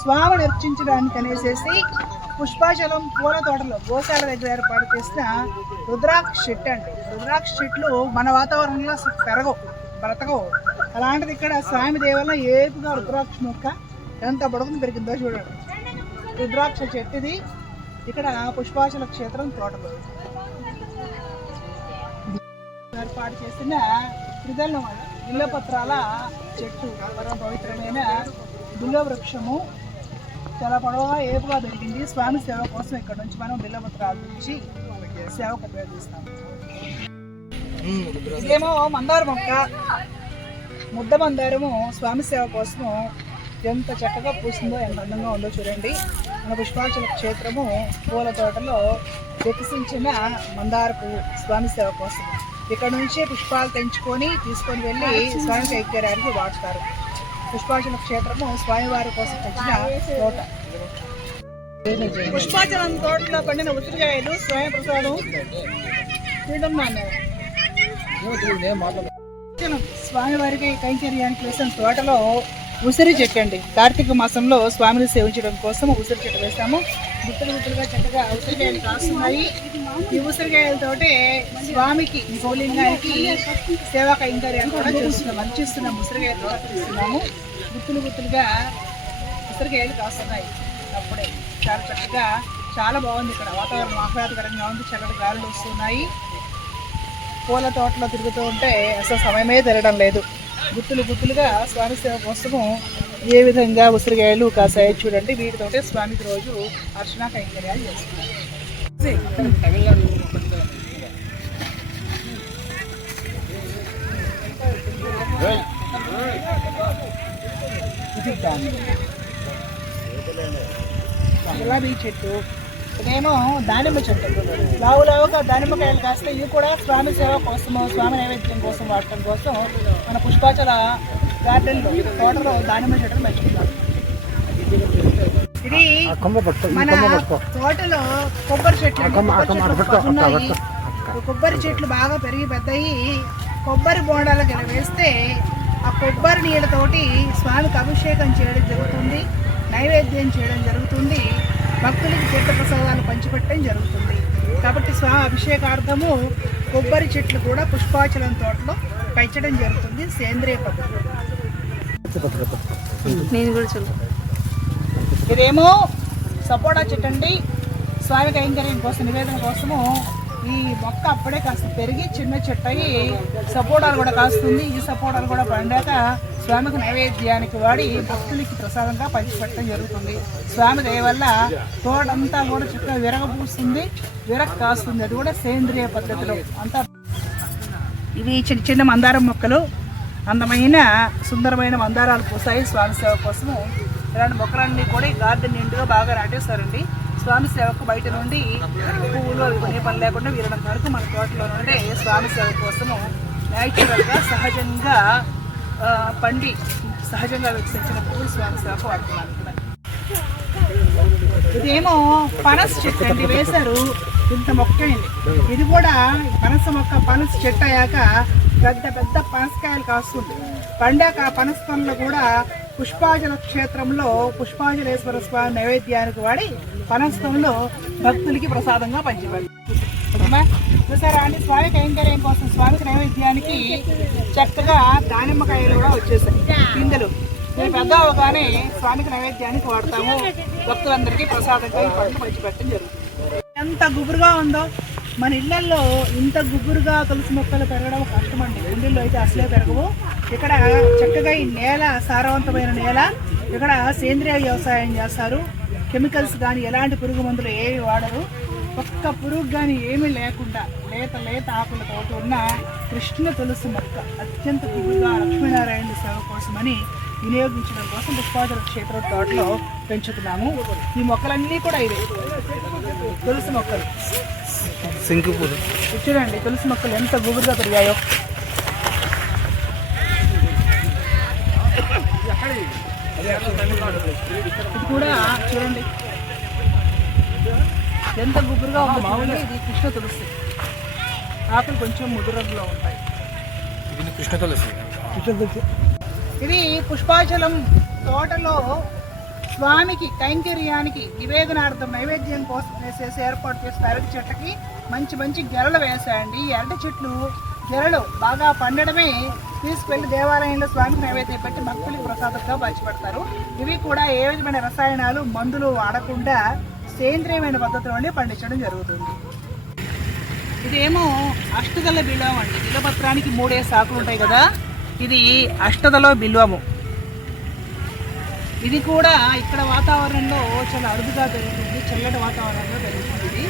స్వామిని అర్చించడానికి అనేసేసి పుష్పాచలం పూల తోటలో గోశాల దగ్గర ఏర్పాటు చేసిన రుద్రాక్ష చెట్టు అండి. రుద్రాక్ష చెట్లు మన వాతావరణంలో అసలు పెరగవు బ్రతకవు. అలాంటిది ఇక్కడ స్వామి దేవాలయం ఏపుగా రుద్రాక్ష మొక్క ఎంత పొడుగుని పెరిగిందో చూడండి. రుద్రాక్ష చెట్టు ఇది ఇక్కడ పుష్పాచల క్షేత్రం తోటలో. ఏర్పాటు చేసిన త్రిదళం బిల్లపత్రాల చెట్టు పరమ పవిత్రమైన బిల్ల వృక్షము చాలా పొడవుగా ఏపుగా పెరిగింది స్వామి సేవ కోసం ఇక్కడ నుంచి మనం బిల్లపత్రాల నుంచి సేవకు ఉపయోగిస్తాం. ఇదేమో మందార మొక్క. ముద్ద మందారము స్వామి సేవ కోసము ఎంత చక్కగా పూసిందో ఎంత అందంగా ఉందో చూడండి. మన పుష్పాచల క్షేత్రము పూల తోటలో వికసించిన మందార పువ్వు స్వామి సేవ కోసం. ఇక్కడ నుంచి పుష్పాలు తెంచుకొని తీసుకొని వెళ్ళి స్వామి కైక్యరానికి వాడతారు. పుష్పాచల క్షేత్రము స్వామివారి కోసం తెచ్చిన తోట. పుష్పాచలం తోటలో పండిన ఉసిరికాయలు స్వయం ప్రసాదం స్వామివారికి కైంకర్యానికి వేసిన తోటలో ఉసిరి చెట్టు అండి. కార్తీక మాసంలో స్వామిని సేవించడం కోసం ఉసిరి చెట్టు వేస్తాము గుట్టలు గుట్టలుగా చక్కగా ఉసిరికాయలు కాస్తున్నాయి. ఈ ఉసిరికాయలతోటే స్వామికి గోలింగానికి సేవా కైంకర్యాలు కూడా చేస్తున్నాం. అందిస్తున్నాం ఉసిరికాయ తోట గుత్తులు గుత్తులుగా ఉసిరికాయలు కాస్తున్నాయి. అప్పుడే చాలా చక్కగా చాలా బాగుంది ఇక్కడ. వాతావరణం ఆహ్లాదకరంగా ఉంది. చల్లటి గాలులు వస్తున్నాయి. పూల తోటలో తిరుగుతూ ఉంటే అసలు సమయమే తిరగడం లేదు. గుత్తులు గుత్తులుగా స్వామి సేవ కోసము ఏ విధంగా ఉసిరికాయలు కాసాయో చూడండి వీటితోటే స్వామికి రోజు అర్చన కైంకర్యాలు చేస్తున్నారు గులాబీ చెట్టు ఇదేమో దానిమ్మ చెట్టు లావు లావుగా దానిమ్మకాయలు కాస్తే ఇవి కూడా స్వామి సేవ కోసము స్వామి నైవేద్యం కోసం వాడటం కోసం మన పుష్పాచల గార్డెన్ తోటలో దానిమ్మ చెట్టును పెంచుకున్నాం ఇది మన తోటలో కొబ్బరి చెట్లు. కొబ్బరి చెట్లు ఉన్నాయి. కొబ్బరి చెట్లు బాగా పెరిగి పెద్దయి కొబ్బరి బోండాలకు ఇలా వేస్తే ఆ కొబ్బరి నీళ్ళతోటి స్వామికి అభిషేకం చేయడం జరుగుతుంది నైవేద్యం చేయడం జరుగుతుంది భక్తులకి తీర్థ ప్రసాదాలు పంచిపెట్టడం జరుగుతుంది. కాబట్టి స్వామి అభిషేకార్థము కొబ్బరి చెట్లు కూడా పుష్పాచలం తోటలో పెంచడం జరుగుతుంది సేంద్రియ పద్ధతి నేను కూడా చూడు. ఇదేమో సపోటా చెట్టు అండి. స్వామి కైంకర్యం కోసం నివేదన కోసము ఈ మొక్క అప్పుడే కాస్త పెరిగి చిన్న చెట్టు అయ్యి సపోటాలు కూడా కాస్తుంది. ఈ సపోటాలు కూడా పండాక స్వామికి నైవేద్యానికి వాడి భక్తులకి ప్రసాదంగా పంచిపెట్టడం జరుగుతుంది. స్వామి దయ వల్ల తోటంతా కూడా చక్కగా విరగపూస్తుంది విరగ కాస్తుంది. అది కూడా సేంద్రియ పద్ధతిలో. అంతా ఇవి చిన్న చిన్న మందారం మొక్కలు. అందమైన సుందరమైన మందారాలు పూసాయి స్వామి సేవ కోసము. ఇలాంటి మొక్కలన్నీ కూడా ఈ గార్డెన్ నిండుగా బాగా నాటేస్తారండి స్వామి సేవకు బయట నుండి పువ్వులు అవి కొనే పని లేకుండా వీరడం వరకు మన తోటలో నుండి స్వామి సేవ కోసము న్యాచురల్గా సహజంగా పండి సహజంగా వికసించిన పువ్వులు స్వామిసాకు వాడుతున్నాను ఇక్కడ ఇదేమో పనస్ చెట్టు అండి వేశారు. ఇంత మొక్క అయింది ఇది కూడా పనస మొక్క పనస చెట్టు అయ్యాక పెద్ద పెద్ద పనసకాయలు కాస్తుంది. పండాక పనస పనులు కూడా పుష్పాజల క్షేత్రంలో పుష్పాజలేశ్వర స్వామి నైవేద్యానికి వాడి పనసంలో భక్తులకి ప్రసాదంగా పంచిపెట్టారు ఓకేమా? చూసారా అండి స్వామి కైంకర్యం కోసం? స్వామికి నైవేద్యానికి చక్కగా దానిమ్మకాయలు కూడా వచ్చేసాయి. పిందెలు. మేము పెద్ద అవగానే స్వామికి నైవేద్యానికి వాడతాము. భక్తులందరికీ ప్రసాదంగా ఈ పండు పంచిపెట్టడం జరుగుతుంది. ఎంత గుబురుగా ఉందో. మన ఇళ్ళలో ఇంత గుబురుగా తులసి మొక్కలు పెరగడం కష్టమండి. కుండీల్లో అయితే అసలే పెరగవు. ఇక్కడ చక్కగా ఈ నేల సారవంతమైన నేల. ఇక్కడ సేంద్రియ వ్యవసాయం చేస్తారు. కెమికల్స్ కానీ ఎలాంటి పురుగు మందులు ఏవి వాడరు. ఒక్క పురుగు కానీ ఏమీ లేకుండా లేత లేత ఆకులతో ఉన్న కృష్ణ తులసి మొక్క అత్యంత గుబురుగా లక్ష్మీనారాయణ సేవ కోసమని వినియోగించడం కోసం పుష్పాచల క్షేత్ర తోటలో పెంచుతున్నాము. ఈ మొక్కలన్నీ కూడా ఇవే. తులసి మొక్కలు. చూడండి తులసి మొక్కలు ఎంత గుబురుగా పెరిగాయో. ఇది కూడా చూడండి. ఎంత గుబురుగా ఉందో ఇది కృష్ణ తులసి. ఆకులు కొంచెం ముదురు రంగులో ఉంటాయి. ఇది కృష్ణ తులసి. ఇది పుష్పాచలం తోటలో స్వామికి కైంకర్యానికి నివేదనార్థం నైవేద్యం కోసం వేసేసి ఏర్పాటు చేసిన అరటి చెట్లకి మంచి మంచి గెలలు వేసాయండి. ఈ అరటి చెట్లు గెలలు బాగా పండడమే తీసుకెళ్ళి దేవాలయంలో స్వామికి నైవేద్యం పెట్టి భక్తులకు ప్రసాదంగా పంచిపెడతారు. ఇవి కూడా ఏ విధమైన రసాయనాలు మందులు వాడకుండా సేంద్రియమైన పద్ధతిలోనే పండించడం జరుగుతుంది. ఇదేమో అష్టదల బిల్వం అండి. బిల్వపత్రానికి మూడే సాకులు ఉంటాయి కదా? ఇది అష్టదలో బిల్వము. ఇది కూడా ఇక్కడ వాతావరణంలో చాలా అరుదుగా పెరుగుతుంది. చల్లటి వాతావరణంలో పెరుగుతుంది.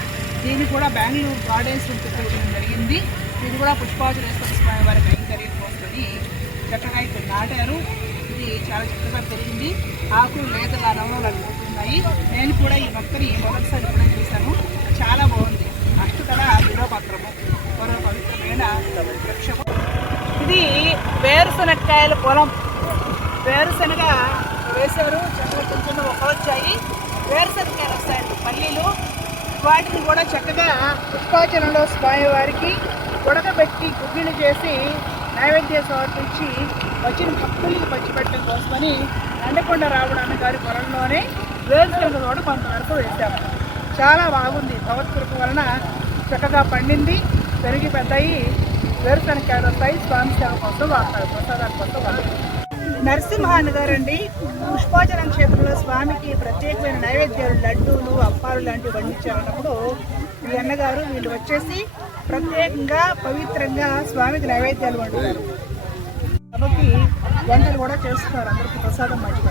దీన్ని కూడా బెంగళూరు గార్డెన్స్ నుంచి జరిగింది. ఇది కూడా పుష్పాచలేశ్వర స్వామి వారి కైంకర్యం కోసమని చక్కగా ఇక్కడ నాటారు. ఇది చాలా చక్కగా పెరిగింది. ఆకులు లేతగా నవ్వులు ఉన్నాయి. నేను కూడా ఈ మొక్కని మొదటిసారి కూడా చూశాను. చాలా బాగుంది. అష్టతల దురపత్రము మరో పవిత్రమైన వృక్షము. ఇది వేరుశనక్కాయల పొలం. వేరుశనగ వేశారు చక్కగా చిన్న చిన్న మొక్కలు వచ్చాయి. వేరుశనక్కాయలు వస్తాయండి పల్లీలు. వాటిని కూడా చక్కగా పుష్పాచనంలో స్వామివారికి ఉడకబెట్టి గుగ్గిళ్ళు చేసి నైవేద్యం సమర్పించి వచ్చిన భక్తులకి పంచిపెట్టడం కోసమని అండకొండ రావడానికి గారి పొలంలోనే వేరుశనగ కూడా కొంతవరకు వేసాము చాలా బాగుంది. భగవత్కృప వలన చక్కగా పండింది పెరిగి పెద్దయి వేరుశనగకాయలు వస్తాయి స్వామి సేవ కోసం వాడతారు ప్రసాదాల కోసం వాడతారు. నరసింహాన్ గారండి పుష్పాచలం క్షేత్రంలో స్వామికి ప్రత్యేకమైన నైవేద్యాలు లడ్డూలు అప్పాలు లాంటివి వండించారన్నప్పుడు ఈ అన్నగారు వీళ్ళు వచ్చేసి ప్రత్యేకంగా పవిత్రంగా స్వామికి నైవేద్యాలు వండుతారు. కాబట్టి వంటలు కూడా చేస్తున్నారు అందరికీ ప్రసాదం మంచి